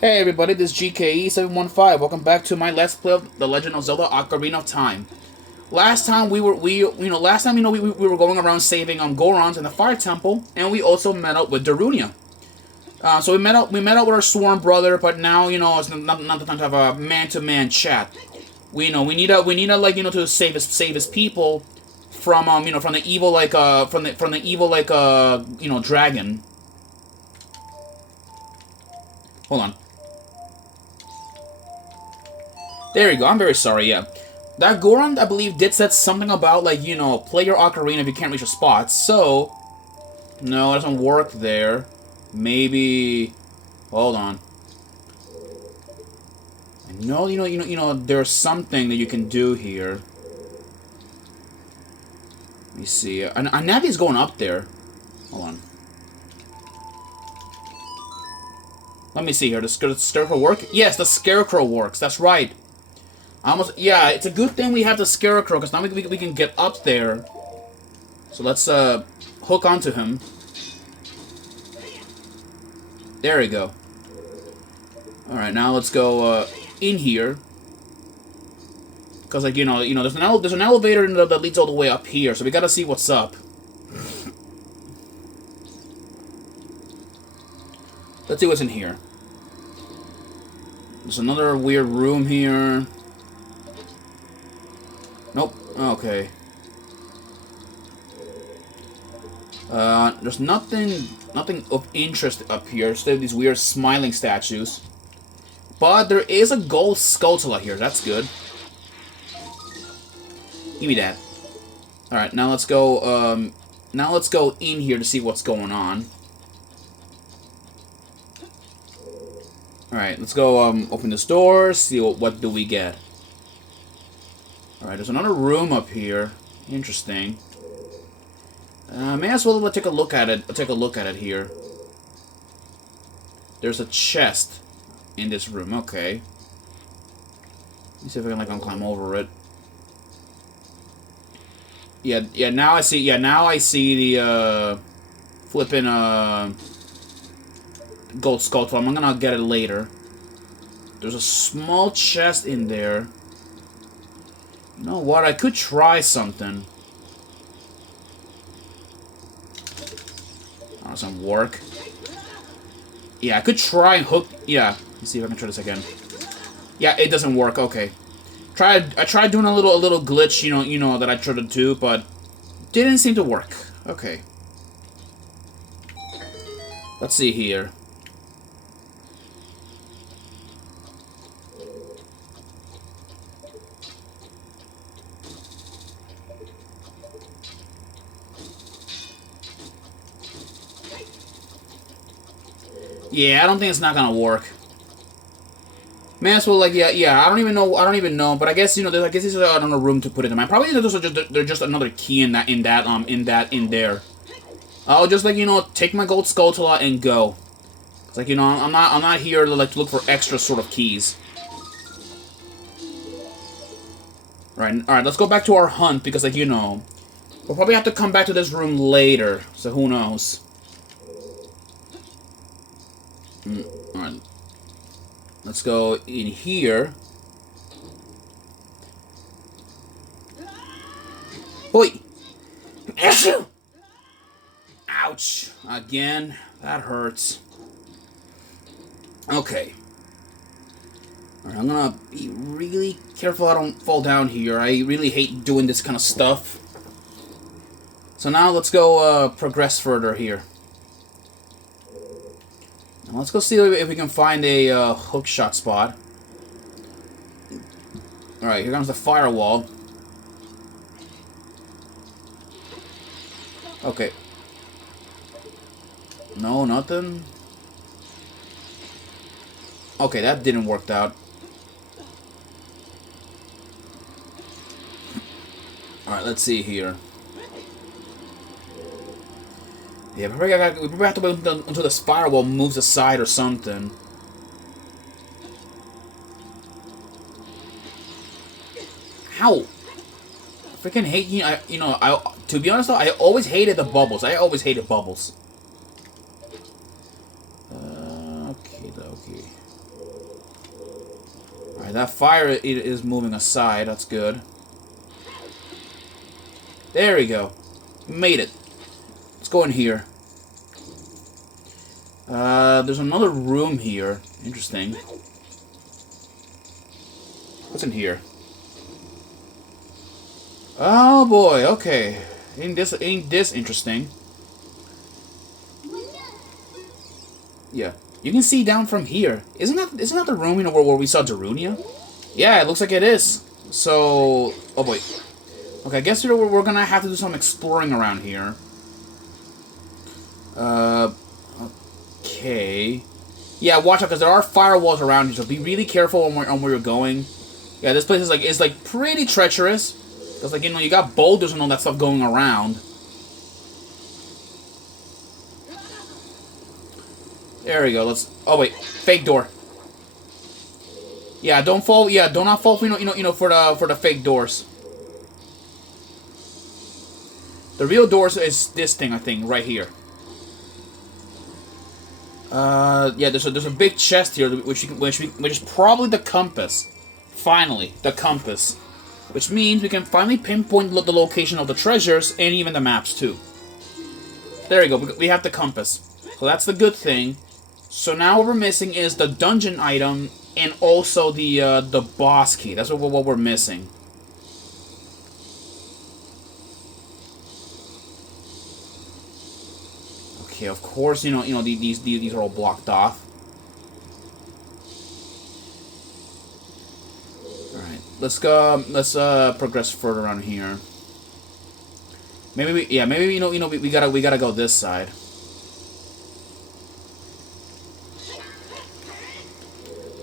Hey everybody, this is GKE715. Welcome back to my Let's Play of The Legend of Zelda: Ocarina of Time. Last time we were going around saving Gorons in the Fire Temple, and we also met up with Darunia. So we met up with our sworn brother, but now it's not the time to have a man-to-man chat. We need a to save his people from from the evil dragon. Hold on. There you go. I'm very sorry. Yeah, that Goron, I believe, did said something about play your ocarina if you can't reach a spot. So no, it doesn't work there. Maybe. Hold on. I know there's something that you can do here. Let me see. Navi's going up there. Hold on. Let me see here. Does the scarecrow work? Yes, the scarecrow works. That's right. Yeah, it's a good thing we have the scarecrow, because now we can get up there. So let's hook onto him. There we go. Alright, now let's go in here. Because there's an elevator that leads all the way up here, so we gotta see what's up. Let's see what's in here. There's another weird room here. Nope. Okay. There's nothing of interest up here. Instead of these weird smiling statues. But there is a gold Skulltula here. That's good. Give me that. Alright, now let's go, in here to see what's going on. Alright, let's go, open this door, see what do we get. Alright, there's another room up here. Interesting. May as well take a look at it. Take a look at it here. There's a chest in this room. Okay. Let me see if I can climb over it. Yeah. Now I see. Yeah, now I see the flipping gold skull. I'm gonna get it later. There's a small chest in there. You know what? I could try something. Oh, doesn't work. Yeah, I could try and hook. Yeah, let's see if I can try this again. Yeah, it doesn't work. Okay. I tried doing a little glitch. You know that I tried to do, but didn't seem to work. Okay. Let's see here. Yeah, I don't think it's not gonna work. May as well, yeah. I don't even know. But I guess I guess there's another room to put it in. Probably they're just another key in there. I'll just take my gold Skulltula and go. It's I'm not here to to look for extra sort of keys. All right. Let's go back to our hunt because we'll probably have to come back to this room later. So who knows? Alright. Let's go in here. Oi! Ouch! Again. That hurts. Okay. Alright, I'm gonna be really careful I don't fall down here. I really hate doing this kind of stuff. So now let's go progress further here. Let's go see if we can find a hookshot spot. Alright, here comes the firewall. Okay. No, nothing. Okay, that didn't work out. Alright, let's see here. Yeah, we probably have to wait until the firewall moves aside or something. Ow! I freaking hate to be honest though, I always hated the bubbles. I always hated bubbles. Okay. Alright, that fire is moving aside. That's good. There we go. Made it. Let's go in here. There's another room here. Interesting. What's in here? Oh boy, okay. Ain't this interesting? Yeah. You can see down from here. Isn't that the room, you know, where we saw Darunia? Yeah, it looks like it is. So, oh boy. Okay, I guess we're gonna have to do some exploring around here. Okay. Yeah, watch out, because there are firewalls around you, so be really careful on where you're going. Yeah, this place is like pretty treacherous. Because, like, you know, you got boulders and all that stuff going around. There we go. Let's. Oh wait, fake door. Yeah, don't fall. Yeah, do not fall. For, for the fake doors. The real doors is this thing, I think, right here. Yeah, there's a big chest here, which is probably the compass. Finally, the compass. Which means we can finally pinpoint the location of the treasures and even the maps too. There we go. We have the compass. So that's the good thing. So now what we're missing is the dungeon item and also the boss key. That's what we're missing. Okay, of course, these are all blocked off. Alright, let's go. Let's progress further around here. Maybe we gotta go this side.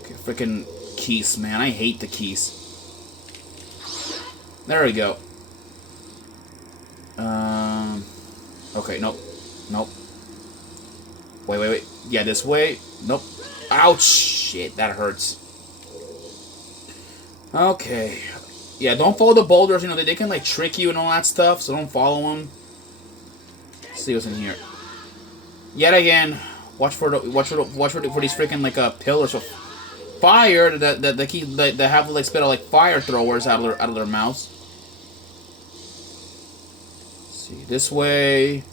Okay, freaking keys, man. I hate the keys. There we go. Okay, nope. Nope. Wait. Yeah, this way. Nope. Ouch! Shit, that hurts. Okay. Yeah, don't follow the boulders. You know, they can, like, trick you and all that stuff, so don't follow them. Let's see what's in here. Yet again, watch for these freaking, like, pillars of fire that have, like, spit out, like, fire throwers out of their mouths. Let's see, this way.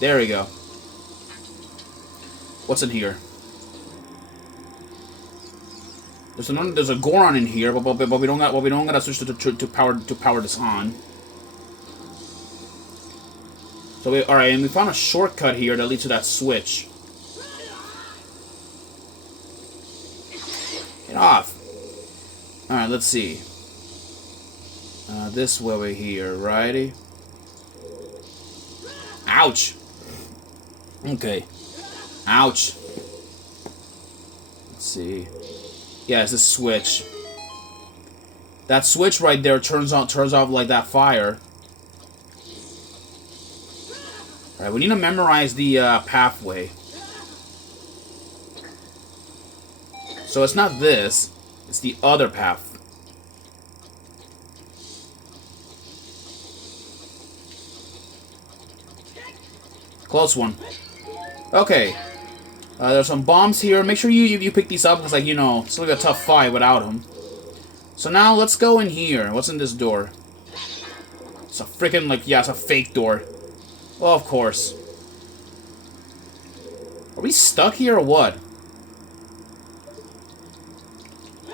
There we go. What's in here? There's a Goron in here, but we don't gotta switch to power this on. So alright, and we found a shortcut here that leads to that switch. Get off. Alright, let's see. This way over here, righty. Ouch. Okay. Ouch. Let's see. Yeah, it's a switch. That switch right there turns off like that fire. Alright, we need to memorize the pathway. So it's not this, it's the other path. Close one. Okay. There's some bombs here. Make sure you pick these up, because, like, you know, it's like a tough fight without them. So now, let's go in here. What's in this door? It's a freaking, like, yeah, it's a fake door. Well, of course. Are we stuck here or what?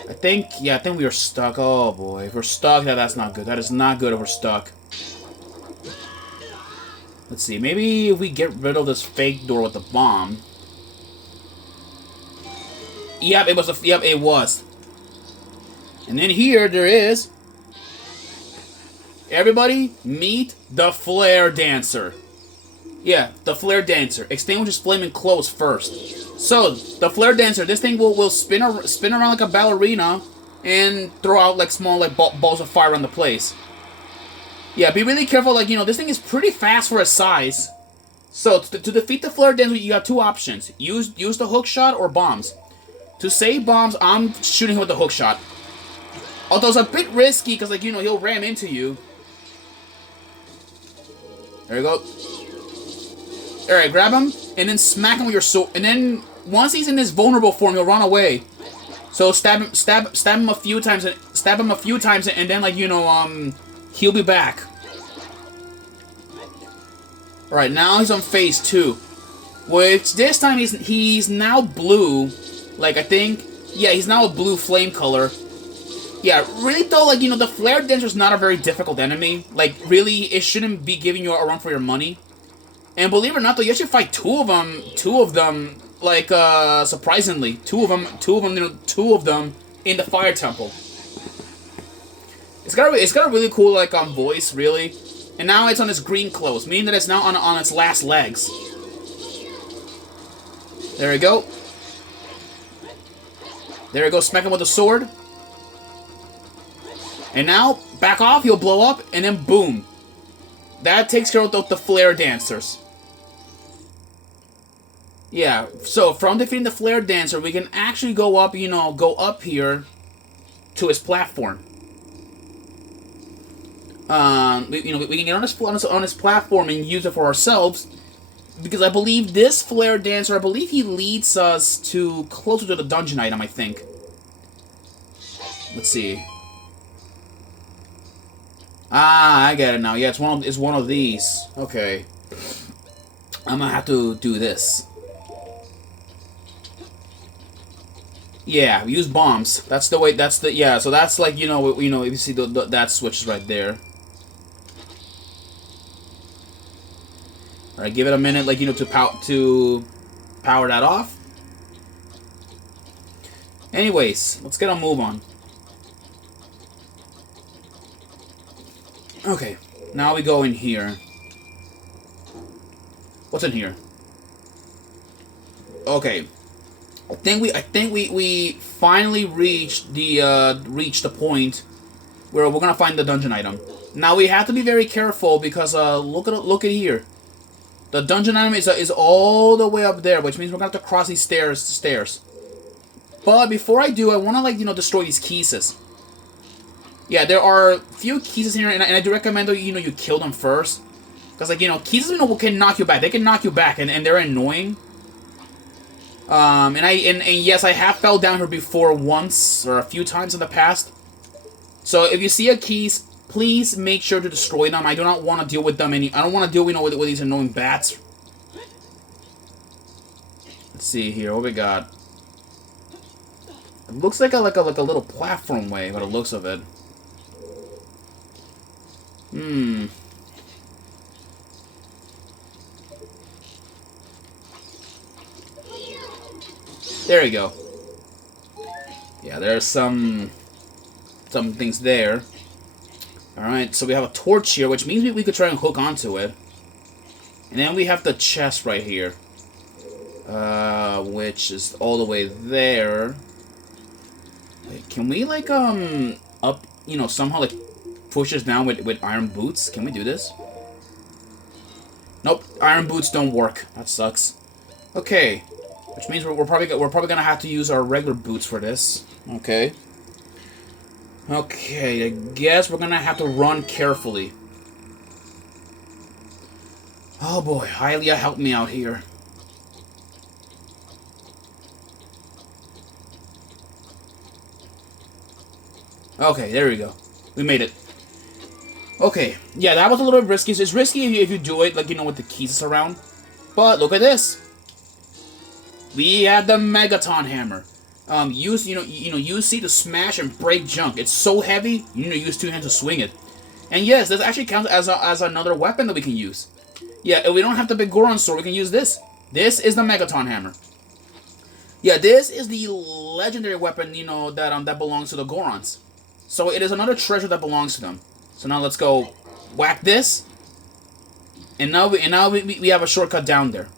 I think we are stuck. Oh, boy. If we're stuck, that's not good. That is not good if we're stuck. Let's see. Maybe if we get rid of this fake door with the bomb. Yep, it was. And then here, there is... Everybody, meet the Flare Dancer. Yeah, the Flare Dancer. Extinguish flaming clothes first. So, the Flare Dancer, this thing will spin around like a ballerina and throw out, like, small, like, balls of fire on the place. Yeah, be really careful, like, you know, this thing is pretty fast for its size. So, to defeat the Flare Dancer, you have two options. Use the hook shot or bombs. To save bombs, I'm shooting him with the hook shot. Although it's a bit risky, because, like, you know, he'll ram into you. There you go. Alright, grab him, and then smack him with your sword. And then, once he's in this vulnerable form, he'll run away. So stab him a few times, and then like he'll be back. All right, now he's on phase 2, which this time he's now blue. Like I think, yeah, he's now a blue flame color. Yeah, really though, like the flare dancer is not a very difficult enemy. Like really, it shouldn't be giving you a run for your money. And believe it or not, though, you actually fight two of them, like, surprisingly. Two of them in the Fire Temple. It's got a really cool, like, voice, really. And now it's on its green clothes, meaning that it's now on its last legs. There we go. There we go, smack him with the sword. And now, back off, he'll blow up, and then boom. That takes care of the flare dancers. Yeah, so from defeating the flare dancer, we can actually go up, go up here to his platform. We can get on his platform and use it for ourselves, because I believe this flare dancer, he leads us to closer to the dungeon item, I think. Let's see. Ah, I get it now. Yeah, it's one of these. Okay. I'm gonna have to do this. Yeah, use bombs. That's the way. Yeah. So that's like if you see that switch is right there. All right, give it a minute, like to power that off. Anyways, let's get a move on. Okay, now we go in here. What's in here? Okay, I think we finally reached the point where we're gonna find the dungeon item. Now we have to be very careful because look at here. The dungeon item is all the way up there, which means we're gonna have to cross these stairs. But before I do, I wanna destroy these keys. Yeah, there are a few keys here, and I do recommend that you kill them first, because keys can knock you back. They can knock you back, and they're annoying. And yes, I have fell down here before once or a few times in the past. So if you see a keys, please make sure to destroy them. I do not want to deal with them I don't want to deal with these annoying bats. Let's see here, what we got. It looks like a little platform way, by the looks of it. There you go. Yeah, there's some things there. Alright, so we have a torch here, which means we could try and hook onto it. And then we have the chest right here. Which is all the way there. Wait, can we, like, up, somehow, like, push us down with iron boots? Can we do this? Nope, iron boots don't work. That sucks. Okay, which means we're probably gonna have to use our regular boots for this. Okay. Okay, I guess we're gonna have to run carefully. Oh boy, Hylia, help me out here. Okay, there we go. We made it. Okay, yeah, that was a little bit risky. It's risky if you do it, like, with the keys around. But look at this. We had the Megaton Hammer. Use it to smash and break junk. It's so heavy, use two hands to swing it. And yes, this actually counts as another weapon that we can use. Yeah, if we don't have the big Goron sword, we can use this. This is the Megaton Hammer. Yeah, this is the legendary weapon, that belongs to the Gorons. So it is another treasure that belongs to them. So now let's go whack this. And now we have a shortcut down there.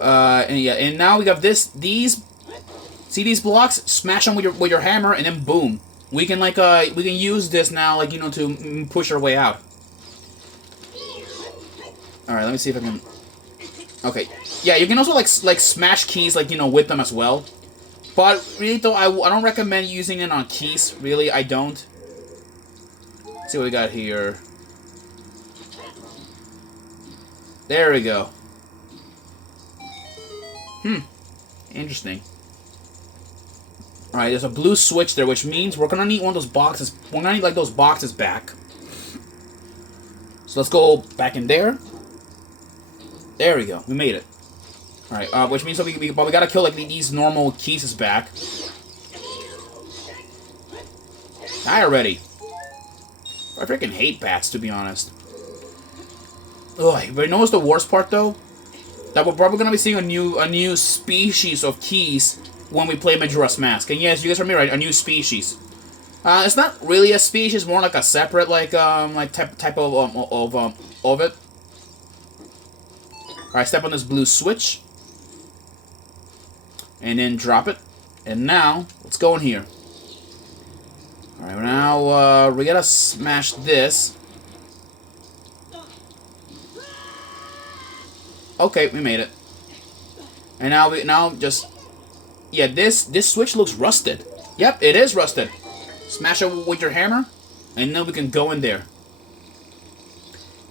And now we got these. See these blocks? Smash them with your hammer, and then boom. We can use this now, like, to push our way out. All right, let me see if I can. Okay, yeah, you can also like smash keys, like, with them as well. But really though, I don't recommend using it on keys. Really, I don't. Let's see what we got here. There we go. Interesting. Alright, there's a blue switch there, which means we're gonna need one of those boxes. We're gonna need, like, those boxes back. So let's go back in there. There we go. We made it. Alright, which means that we gotta kill, like, these normal keys back. Die already. I freaking hate bats, to be honest. Ugh, but you know what's the worst part, though? That we're probably gonna be seeing a new species of keys when we play Majora's Mask. And yes, you guys heard me right, a new species. It's not really a species, more like a separate, type of it. Alright, step on this blue switch. And then drop it. And now, let's go in here. Alright, now, we gotta smash this. Okay, we made it. And now just... Yeah, this switch looks rusted. Yep, it is rusted. Smash it with your hammer, and then we can go in there.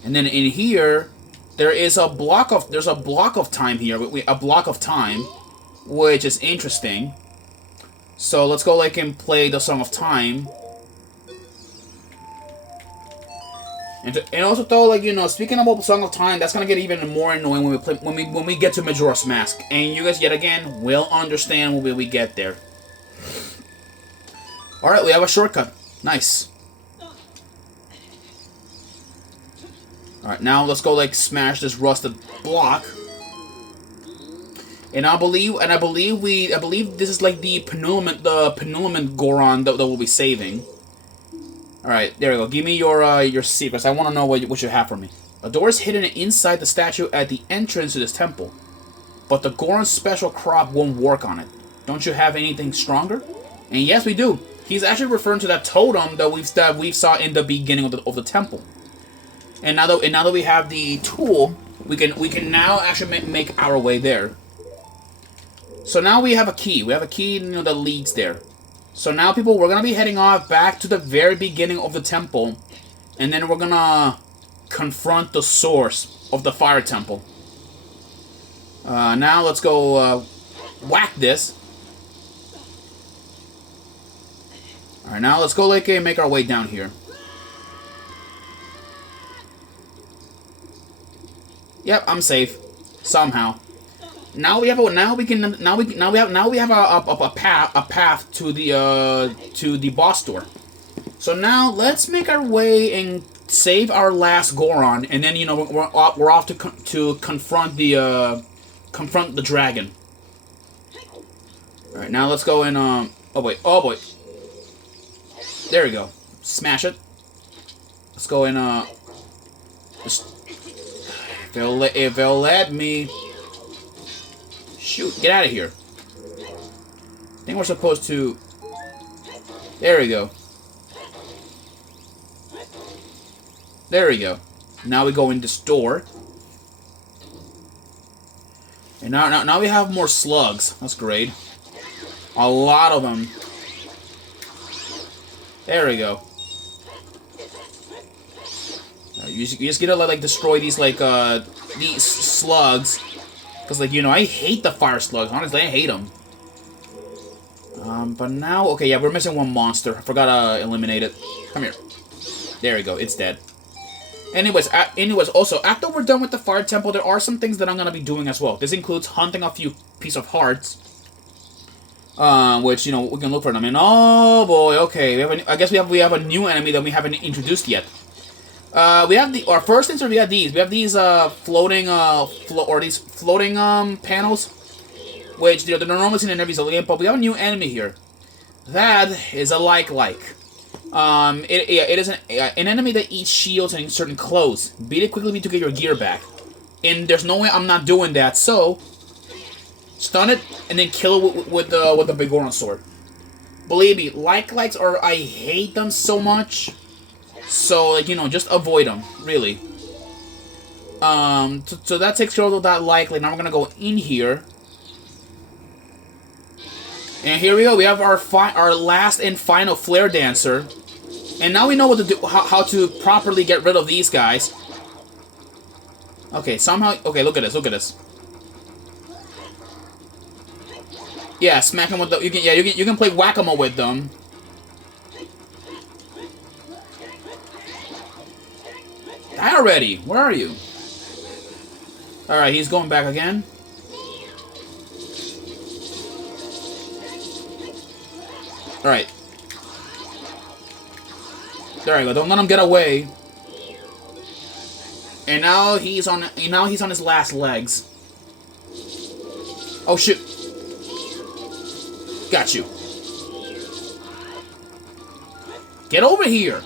And then in here, there's a block of time here. A block of time, which is interesting. So let's go and play the Song of Time. And also though, speaking about the Song of Time, that's gonna get even more annoying when we get to Majora's Mask. And you guys yet again will understand when we get there. Alright, we have a shortcut. Nice. Alright, now let's go smash this rusted block. And I believe this is the penultimate Goron that we'll be saving. Alright, there we go. Give me your secrets. I want to know what you have for me. A door is hidden inside the statue at the entrance to this temple. But the Goron's special crop won't work on it. Don't you have anything stronger? And yes, we do. He's actually referring to that totem that we saw in the beginning of the temple. And now that we have the tool, we can now actually make our way there. So now we have a key. We have a key, that leads there. So now, people, we're going to be heading off back to the very beginning of the temple. And then we're going to confront the source of the fire temple. Now, let's go whack this. Alright, now let's go make our way down here. Yep, I'm safe. Somehow. Now we have a path to the boss door. So now let's make our way and save our last Goron, and then we're off to confront the dragon. All right, now let's go and oh boy, there we go. Smash it. Let's go and if they'll let me. Shoot, get out of here. I think we're supposed to... There we go. There we go. Now we go in this door. And now we have more slugs. That's great. A lot of them. There we go. You just gotta destroy these slugs. Because, I hate the fire slugs. Honestly, I hate them. But now... Okay, yeah, we're missing one monster. I forgot to eliminate it. Come here. There we go. It's dead. Anyways, also, after we're done with the fire temple, there are some things that I'm going to be doing as well. This includes hunting a few piece of hearts. Which, we can look for them. And, oh, boy, okay. I guess we have a new enemy that we haven't introduced yet. We have our first things are we have these. We have these floating panels, which they're normally seen in every Zelda game, but we have a new enemy here. That is a like. It is an enemy that eats shields and certain clothes. Beat it quickly to get your gear back. And there's no way I'm not doing that. So stun it and then kill it with the big Goron sword. Believe me, likes are I hate them so much. So, just avoid them, really. So that takes care of that likely. Now we're gonna go in here. And here we go. We have our last and final Flare Dancer. And now we know what to do, how to properly get rid of these guys. Okay, somehow... Okay, look at this. Yeah, smack them with the... You can play whack-a-mole with them. Die already! Where are you? Alright, he's going back again. Alright. There you go. Don't let him get away. And now he's on his last legs. Oh shit. Got you. Get over here.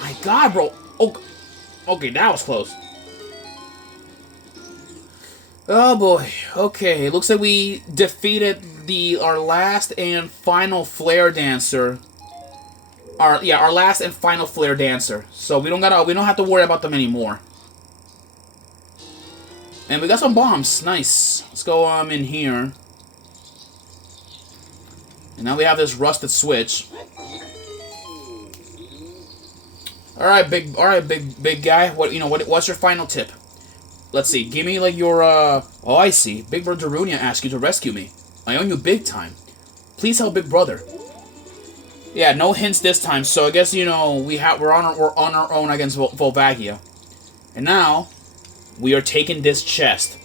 My god, bro. Oh, okay, that was close. Oh boy. Okay, it looks like we defeated our last and final flare dancer. Our last and final flare dancer. So we don't have to worry about them anymore. And we got some bombs. Nice. Let's go in here. And now we have this rusted switch. All right, big guy. What's your final tip? Let's see. Give me like your Oh, I see. Big Brother Darunia asked you to rescue me. I own you big time. Please help Big Brother. Yeah, no hints this time. So I guess we're on our own against Volvagia. And now we are taking this chest.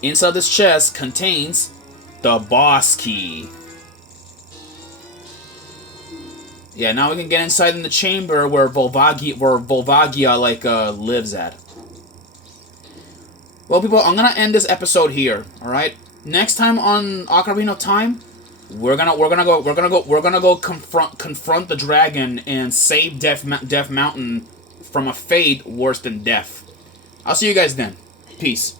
Inside this chest contains the boss key. Yeah, now we can get inside in the chamber where Volvagia lives at. Well, people, I'm gonna end this episode here. All right. Next time on Ocarina of Time, we're gonna go confront the dragon and save Death Mountain from a fate worse than death. I'll see you guys then. Peace.